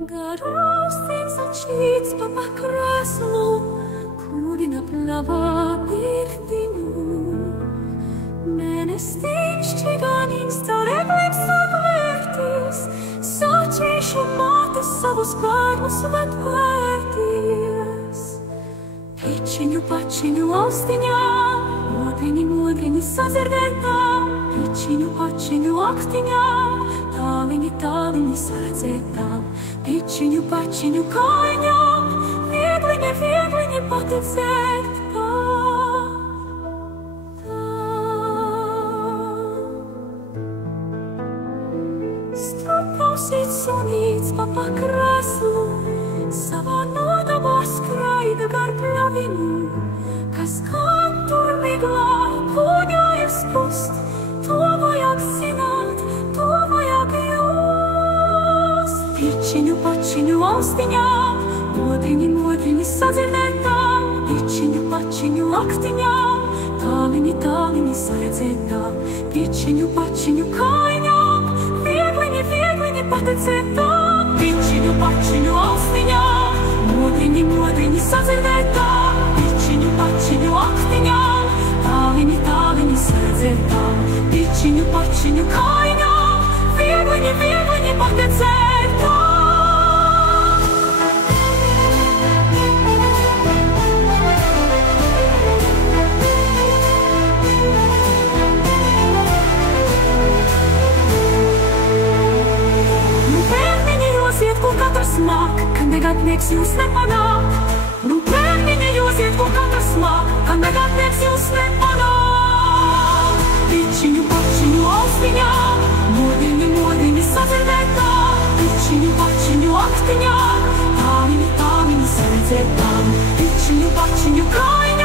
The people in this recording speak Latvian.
Garos sačīts pa pakraslu, kūdina plava pirtinu. Mēnestīņš čiganīns caur eglēm savērtīs, sačīšu mātes savus bērnus vetvērties. Pičiņu pačiņu austiņā, modriņi sadzirdētā, pičiņu pačiņu aktiņā, tāliņi saredzētā. Pičiņu pačiņu kājņām, viegliņi paticēt tā. Strupausīts sunīts pa pakraslu, savā nodabā skraida gar pļavinu, kas kantur miglā kuņājas pust, to vajag zināt, to vajag jūs. Pičiņu pačiņu austiņā, modriņi sadzirdētā, pičiņu pačiņu aktiņā, tāliņi saredzētā. Pičiņu pačiņu kājņām, viegliņi paticētā. Pičiņu pačiņu austiņā, modriņi sadzirdētā, pičiņu pačiņu aktiņā, tāliņi saredzētā. Pičiņu pačiņu kājņām, viegliņi paticētā. Kur katrs māk, ka negadnieks jūs nepanāk. Bērniņi jūsiet, kur katrs māk, ka negadnieks jūs nepanāk. Pičiņu pačiņu austiņā, modriņi sadzirdētā, pičiņu pačiņu aktiņā, tāliņi saredzētā. Pičiņu pačiņu kājņā,